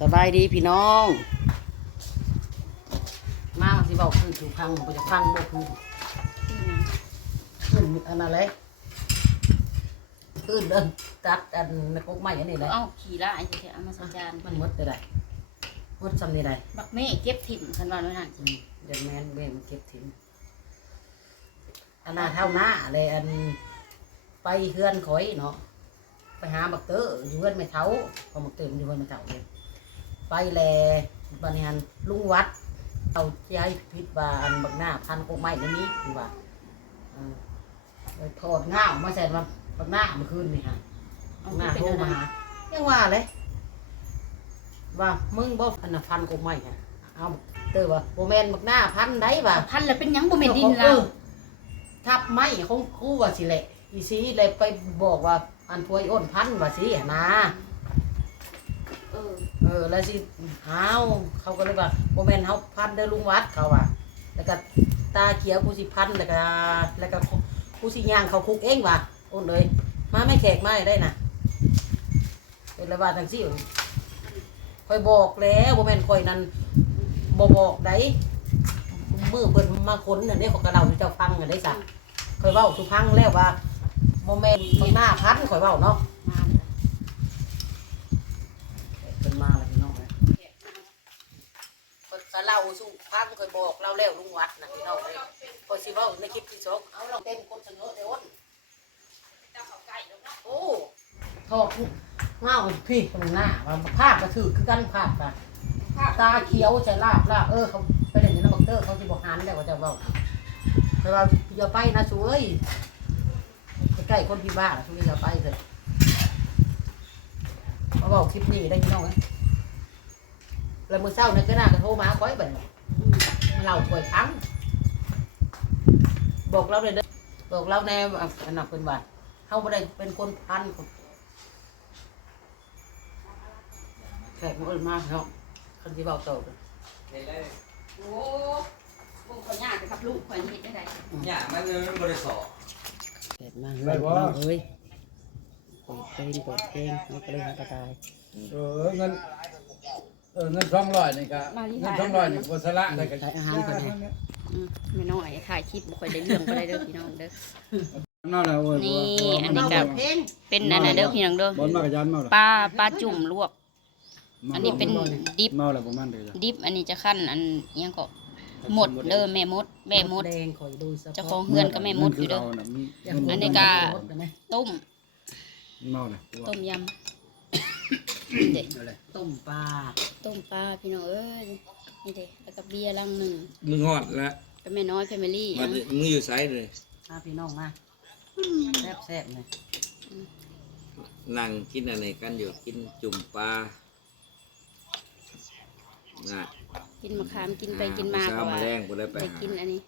สบายดีพี่น้องมาสิบอกคือถูกพังบ่จะพังบ่คือขึ้นอันนั้นเลยขึ้นเดินตัดอันกกไม้อันนี้เลย เอาขี่ละไอ้เจ้าเอามาใส่จาน มันหมดได้หมดซ้ำนี่ได้ บักเม่เก็บถิ่มคันว่านั่น เดี๋ยวแม่นเว้มันเก็บทิ้งอันน่ะเท่าหน้าเลยอันไปเฮือนข่อยเนาะไปหาบักเตออยู่เฮือนไม่เท้าพอบักเตอมันอยู่เฮือนไม่เท้าเลยไปแลบัดนี้ลุงวัดเอาใจพิษว่าอันบักหน้าพันกกไม้แล้วนี้คือว่าถอดง่ามมาใส่มาบักหน้าเมื่อคืนนี่ฮะบักหน้าโทรมาหายังว่าเลยว่ามึงบ่อันน่ะพันกกไม้ฮะเอาเตอว่าโบแมนบักหน้าพันได้ว่า พันแล้วเป็นหยังบ่แม่นดินเรา ทับไม้ของครูว่าสิแหละอีซีเลยไปบอกว่าอันพวยอ้นพันว่าสินะ แล้วสิเขาก็เลยว่าโบแมนเขาพันเด้อลุงวัดเขาว่าแล้วก็ตาเขียวกูสิพันแล้วก็กูสิย่างเขาคุกเองว่ะโอนเลยมาไม่แขกมาได้นะเป็นระบาดทั้งสิ้นคอยบอกแล้วโบแมนคอยนั้นบอกได้มือเพิ่นมาค้นอันนี้เขากระเล่าให้เจ้าฟังกันได้สั่งคอยเว้าสุพังแล้วว่าโบแมนมันหน้าพันคอยเว้าเนาะเป็นมาแล้วพี่น้องเลยคนกระเล่าสุพังคอยบอกเราแล้วลุงวัดนะพี่น้องเลยคอยสิเว้าในคลิปที่สองเอาเราเต็มคนเสนอเดี๋ยวอ้นโอ้ทอกเงาพี่ตรงหน้าว่าภาพกระถือคือกันภาพกันตาเขียวจะลาบเขาไปเล่นในน้ำบักเตอร์เขาสิบอกหันแล้วว่าจะเว้าแต่ว่าอย่าไปนะช่วยใกล้คนพี่บ้าช่วยอย่าไปเลยมาบอกคลิปนี้ได้พี่น้องไหมแล้วมือเศร้าเนี่ยก็น่าจะโทรมาคอยแบบมาเล่าคอยพังบอกเราเลยเด้อบอกเราแน่อันนับเป็นว่าเขาไม่ได้เป็นคนพันแขกมันเอิญมากเนาะคนที่เบาโตเลย โอ้พวกข่อยย่าจะกับลูกข่อยเฮ็ดได้ได เนี่ยมันบริสุทธิ์ แขกมาเลยเปิดเพลงมันก็เลยหากระต่าย เงินเงิน200นี่ก็เงิน200นี่บ่สละได้ก็ ใช้อาหารคนนี้ ไม่น้อยถ่ายคลิปบ่ค่อยได้เรื่องบ่ได้เด้อพี่น้องเด้อ เมาแล้วโอ้ย นี่อันนี้ เบาเพลง เป็นอันนั้นเด้อพี่น้องเด้อ บ่มากระยันเมาแล้ว ปลาจุ่มลวก อันนี้เป็นดิบ เมาแล้วบ่มันเด้อ ดิบอันนี้จะขั้นอันอิหยังก็หมดเด้อแม่มดแดงคอยดู เจ้าของเฮือนก็แม่มดอยู่เด้อ อันนี้ก็ ต้ม เมาแล้ว ต้มยำเด็ด ต้มปลา ต้มปลาพี่น้องเอ้ยนี่เด็แล้วก็เบียร์ลังหนึ่ง มึงหอดแล้ว เป็นแม่น้อยแฟมิลี่ มันมึงอยู่ไซด์เลย พี่น้องมาแซ่บเลย นั่งกินอะไรกันอยู่กินจุ่มปลาน่ะ กินมะขามกินไปกินมา เช้ามาแรงกูได้ไป ได้กินอันนี้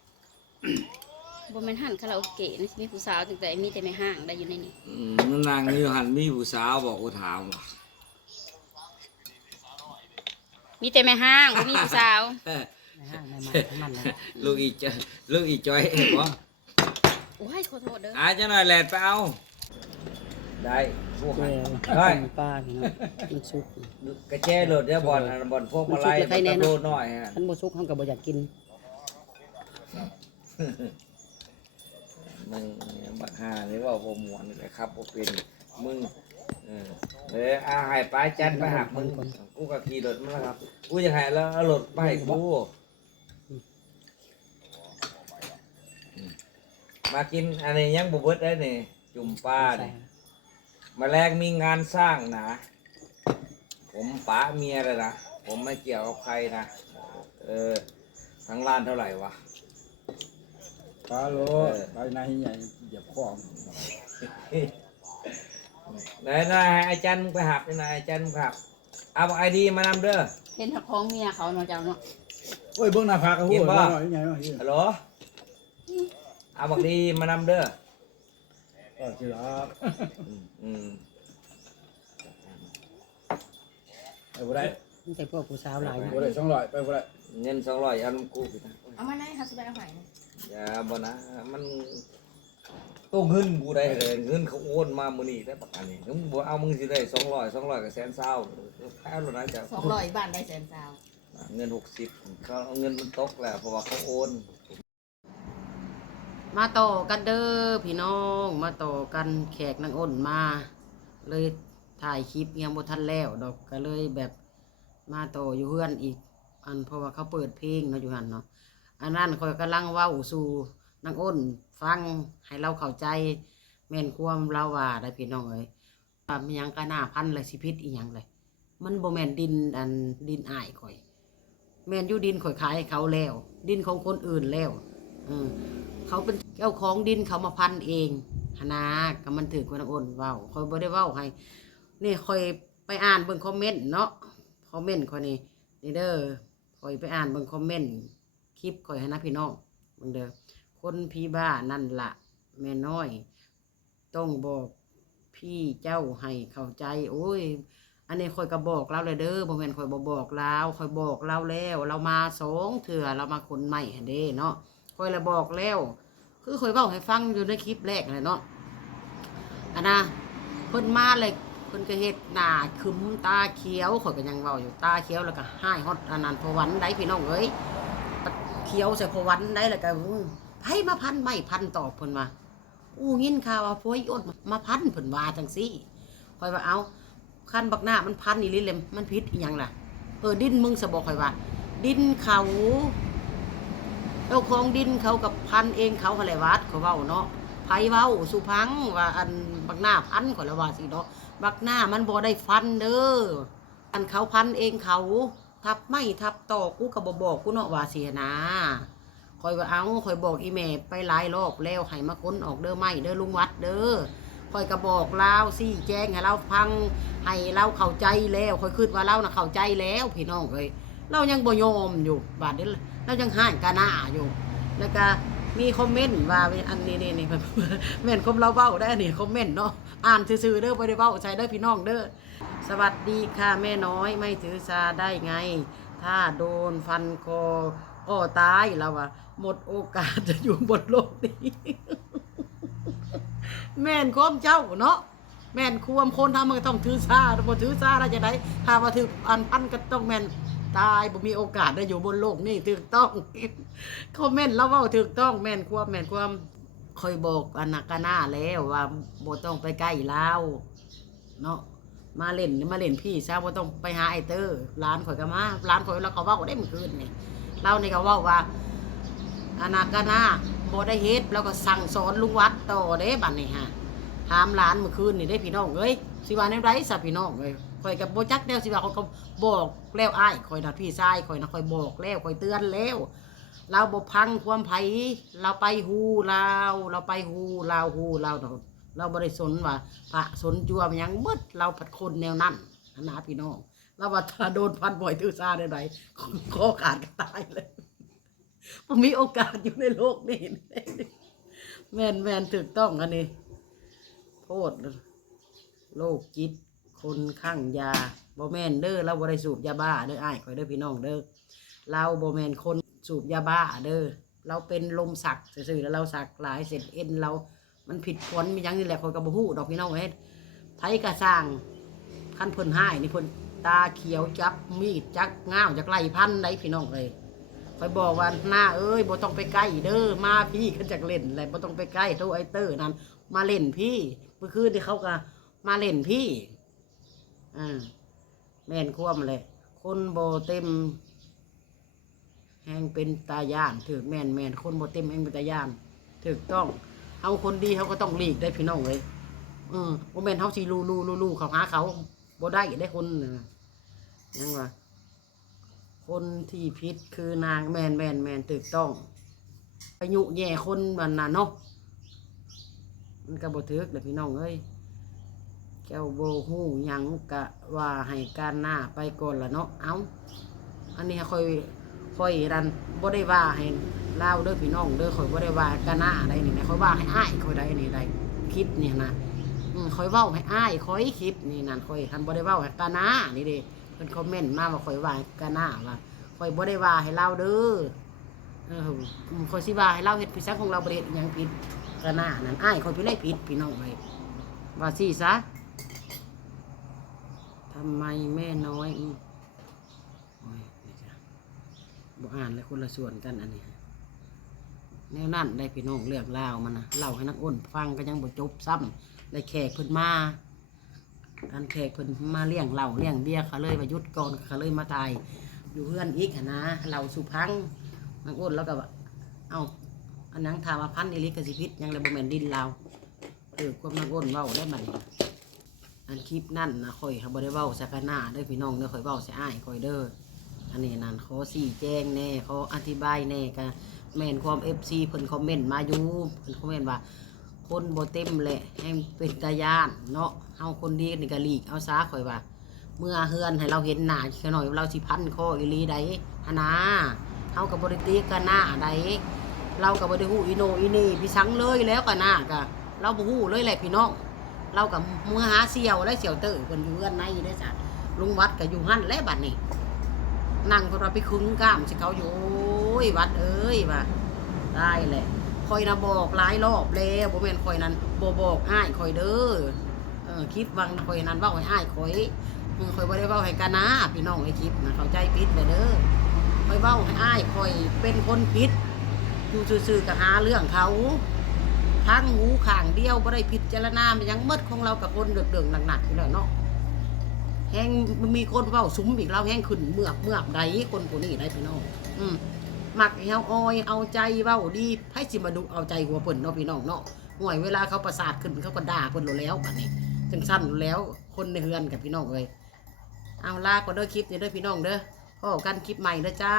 บ่แม่นหั่นคาราโอเกะนะมีผู้สาวตั้งแต่มีแต่แม่ห้างได้อยู่ในนี้ มันนั่งอยู่หันมีผู้สาวบอกกูถามว่า มีแต่แม่ห้างบ่มีผู้สาว ในห้างในมาทั้งนั้นเลย ลูกอีจอยบ่ โอ้ยขอโทษเด้อ อาจะหน่อยแหลดไปเอาได้พวก แจ่ว ได้ ต้มปลาพี่น้องมันสุก กระแจโหลดเดี๋ยวบอลพวกมาไล่กระโดดหน่อยฮะ ท่านบ่สุกเขาก็บ่อยากกิน มึงบักห่านี่ว่าบ่ม่วนนี่แหละครับบ่เป็นมึงให้ป้าจัดไปหักมึงกูก็ขี่รถมาแล้วครับกูจะให้แล้วเอารถไปให้กูมากินอันนี้ยังบ่เบิดได้นี่จุ่มปลานี่มาแรกมีงานสร้างนะผมป๋าเมียเลยนะผมไม่เกี่ยวกับใครนะทั้งร้านเท่าไหร่วะ ปลาโลปลาในใหญ่เหยียบคอ ไหนให้อาจารย์มึงไปหักนี่นะอาจารย์มึงหักเอาไอดีมานำเด้อ เห็นของเมียเขาเนาะเจ้าเนาะ โอ้ยเบิ่งหน้าผากก็ฮู้ว่าน้อยใหญ่ว่า ฮัลโหลเอาบักดีมานำเด้อ สิล่ะ อืม ไปบ่ได้ มันแต่พวกผู้สาวหลาย บ่ได้200ไปบ่ได้ เงิน200เอาน้ำกูไปนะ เอามาไหนคะสิไปเอาไห้ อย่าบ่นะมัน ตัวเงินกูได้เลยเงินเขาโอนมามื้อนี้ได้ประกันนี่มึงบ่เอามึงสิได้200ก็120,000แพ้แล้วนะจะ 200บ้านได้แสนสาว เงิน60เขาเอาเงินมันตกแล้วเพราะว่าเขาโอน มาต่อกันเด้อพี่น้องมาต่อกันแขกนางอ้นมา เลยถ่ายคลิปยังบ่ทันแล้วดอกก็เลยแบบมาต่ออยู่เฮือนอีกอันเพราะว่าเขาเปิดเพลงเนาะอยู่หั่นเนาะอันนั้นคอยกำลังเว้าสู่นางอ้นฟังให้เราเข้าใจแม่นความเราว่าได้พี่น้องเอ้ยว่ามีหยังก็น่าพันเลยสิพิษอีหยังเลยมันบ่แม่นดินอันดินอ้ายข่อยแม่นอยู่ดินข่อยขายให้เขาแล้ว ดินของคนอื่นแล้วเขาเป็นเจ้าของดินเขามาพันเองหนาก็มันถือคนอ้นเว้าคอยบ่ได้เว้าให้นี่คอยไปอ่านเบิ่งคอมเมนต์เนาะคอมเมนต์คอยนี่เด้อคอยไปอ่านเบิ่งคอมเมนต์คลิปคอยให้นะพี่น้องเบิ่งเด้อคนพี่บ้านั่นละแม่น้อยต้องบอกพี่เจ้าให้เข้าใจโอ้ยอันนี้คอยก็บอกเราเลยเด้อบ่แม่นคอยบ่บอกเราคอยบอกเราแล้วเรามา2 เทื่อเรามาคนใหม่หั่นเด้เนาะคอยเลยบอกแล้วคือคอยเว้าให้ฟังอยู่ในคลิปแรกเลยเนาะอันน่ะเพิ่นมาเลยเพิ่นก็เฮ็ดหน้าคึมตาเขียวข่อยก็ยังเว้าอยู่ตาเขียวแล้วก็หายฮอดอันนั้นพอวันได้พี่น้องเอ้ยเขียวใส่พอวันได้แล้วก็ไผมาพันไม่พันตอบเพิ่นว่าอู้ยินข่าวว่าพวยอดมาพันเพิ่นว่าจังซี่ข่อยว่าเอาคันบักหน้ามันพันอีหลีเลยมันผิดอีหยังล่ะดินมึงสะบอกข่อยว่าดินเขาเจ้าของดินเขากับพันเองเขาอะไรวัดเขาเว้าเนาะไผเว้าสุพังว่าอันบักหน้าพันข่อยละว่าสิเนาะบักหน้ามันบ่ได้ฟันเด้ออันเขาพันเองเขาทับไม่ทับต่อกูก็บ่บอกกูเนาะว่าสินะคอยว่าเอาคอยบอกอีแม่ไปหลายรอบแล้วให้มาค้นออกเด้อไม่เด้อลุงวัดเด้อคอยก็บอกเล่าสิแจ้งให้เราฟังให้เราเข้าใจแล้วคอยคิดว่าเราน่ะเข้าใจแล้วพี่น้องเอ้ยเรายังบ่ยอมอยู่บาดนี้เรายังห่างกะหน้าอยู่แล้วก็มีคอมเมนต์ว่าอันนี้นี่แม่นคมเราเว้าได้นี่คอมเมนต์เนาะอ่านซื่อๆเด้อบ่ได้เว้าใส่เด้อพี่น้องเด้อสวัสดีค่ะแม่น้อยไม่ถือสาได้ไงถ้าโดนฟันคอก็ตายแล้วว่าหมดโอกาสจะอยู่บนโลกนี้ แม่นความเจ้าเนาะแม่นความคนทำมันก็ต้องถือซาบ่ถือซาได้จะได้ถ้าว่าถืออันพันก็ต้องแม่นตายบ่มีโอกาสได้อยู่บนโลกนี้ถูกต้องคอมเมนต์แล้วเว้าถูกต้องแม่นความคอยบอกอนักกะหน้าแล้วว่าบ่ต้องไปใกล้ลาวเนาะมาเล่นพี่ซะบ่ต้องไปหาไอ้เตอร์ร้านข่อยก็มาร้านข่อยแล้วก็เว้าได้เมื่อคืนนี่เรานี่ก็เว้าว่าอนักกะหน้าบ่ได้เฮ็ดแล้วก็สั่งสอนลุงวัดต่อเด้บัดนี้ฮะถามร้านเมื่อคืนนี่ได้พี่น้องเอ้ยสิว่าแนวใดซะพี่น้องเอ้ยข่อยก็บ่จักแนวสิว่าเขาก็บอกแล้วอ้ายข่อยน่ะพี่ชายข่อยน่ะข่อยบอกแล้วข่อยเตือนแล้วเราบ่พังความไผเราไปฮู้เราไปฮู้เราเราบ่ได้สนว่าพระสนจัวมันหยังหมดเราผัดคนแนวนั้นนะพี่น้องเราว่าถ้าโดนพันบ่อยถือซาได้ใดคอขาดก็ตายเลยบ่มีโอกาสอยู่ในโลกนี้แม่นถูกต้องอันนี้โพดโรคจิตคนข้างยาบ่แม่นเด้อเราบ่ได้สูบยาบ้าเด้ออ้ายข่อยเด้อพี่น้องเด้อเราบ่แม่นคนสูบยาบ้าเด้อเราเป็นลมสักซื่อๆแล้วเราสักหลายเส้นเอ็นเรามันผิดผลมีหยังนี่แหละข่อยก็บ่ฮู้ดอกพี่น้องเอ้ยไผก็สร้างคันเพิ่นหายนี่เพิ่นตาเขียวจับมีดจักง้าวจักไล่พันได้พี่น้องเอ้ยข่อยบอกว่าหน้าเอ้ยบ่ต้องไปใกล้เด้อมาพี่เขาจักเล่นแหละบ่ต้องไปใกล้โทไอเตอร์นั่นมาเล่นพี่เมื่อคืนที่เขาก็มาเล่นพี่แม่นความเลยคนโบเต็มแหงเป็นตาย่านถือแม่นคนโบเต็มแหงเป็นตาย่านถูกต้องเอาคนดีเขาก็ต้องหลีกได้พี่น้องเลยโมแม่นเขาสิลูเขาหาเขาโบได้คนยังว่าคนที่พิษคือนางแม่นถูกต้องอายุแย่คนมันน่ะเนาะมันก็บ่ถึกเลยพี่น้องเอ้ยเจ้าโบหูหยังกะว่าให้การหน้าไปก่อนละเนาะเอาอันนี้ค่อยรันบ่ได้ว่าให้เล่าเด้อพี่น้องเด้อค่อยบ่ได้ว่าการหน้าอะไรนี่นะค่อยว่าให้อ้ายค่อยได้นี่ได้คลิปนี่นะค่อยเว้าให้อ้ายค่อยคลิปนี่นั่นค่อยทันบ่ได้เว้าให้การหน้านี่เด้เพิ่นคอมเมนต์มาว่าค่อยว่าการหน้าว่าค่อยบ่ได้ว่าให้เล่าเด้อ คอยสิว่าให้เราเฮ็ดพิซซ่าของเราบ่ได้เฮ็ดหยังผิดก็น่านั่นอ้ายคอยไปเลยผิดพี่น้องเอ้ยว่าสิซะทำไมแม่น้อยโอ้ยนี่จ้ะบ่อ่านเลยคนละส่วนกันอันนี้แนวนั้นได้พี่น้องเรื่องราวมันนะเล่าให้นักอ้นฟังก็ยังบ่จบซ้ำได้แขกเพิ่นมาอันแขกเพิ่นมาเลี้ยงเหล้าเลี้ยงเบียร์เขาเลยว่าหยุดก่อนเขาเลยมาตายอยู่เพื่อนอีกนะเหล้าสุพังนักอ้นแล้วก็เอาอันนั้นถามว่าพันธุ์อิลิกสิพิษยังเลยบ่แม่นดินเราความนักอ้นเว้าได้บัดนี้อันคลิปนั่นนะข่อยเขาบ่ได้เว้าสักหน้าเด้อพี่น้องเด้อข่อยเว้าใส่อ้ายข่อยเด้ออันนี้นั่นขอชี้แจงแน่ขออธิบายแน่ก็แม่นความ FC เพิ่นคอมเมนต์มาอยู่เพิ่นคอมเมนต์ว่าคนบ่เต็มแหละแห่งเป็นตาย่านเนาะเฮาคนดีนี่ก็หลีกเอาซาข่อยว่าเมื่อเฮือนให้เราเห็นหน้าแค่หน่อยเราสิพันคออีหลีใดหนนะเฮาก็บ่ได้ตีกันหน้าใดเราก็บ่ได้ฮู้อีโนอีนี่พี่สังเลยแล้วก็หน้าก็เราบ่ฮู้เลยแหละพี่น้องเราก็เมื่อหาเสี่ยวและเสี่ยวเตอเพิ่นอยู่เฮือนในได้จ้ะลุงวัดก็อยู่หั่นและบัดนี้นั่งเพิ่นว่าไปคึงกล้ามสิเขาอยู่โอ้ยวัดเอ้ยว่าได้แหละคอยน่ะบอกหลายรอบแล้วบ่แม่นคอยนั้นบ่บอกอ้ายคอยเด้อคลิปวังคอยนั้นเว้าให้อ้ายคอยคอยบ่ได้เว้าให้กันนะพี่น้องไอ้คลิปนะเข้าใจผิดเลยเด้อคอยเว้าให้อ้ายคอยเป็นคนผิดอยู่ซื่อๆก็หาเรื่องเขาทั้งหูข้างเดียวบ่ได้พิจารณามันยังหมดของเรากับคนเดือดๆหนักๆอยู่แล้วเนาะแฮงมีคนเว้าสุมอีกเราแฮงขึ้นเมือกใดคนผู้นี้ได้พี่น้องมักเฮาออยเอาใจเว้าดีให้สิมาดูเอาใจหัวเพิ่นเนาะพี่น้องเนาะห่วยเวลาเขาประสาทขึ้นเขาก็ด่าเพิ่นแล้วบัดนี้จังซั่นแล้วคนในเฮือนกับพี่น้องเอ้ยเอาลาก็เด้อคลิปนี้เด้อพี่น้องเด้อพบกันคลิปใหม่เด้อจ้า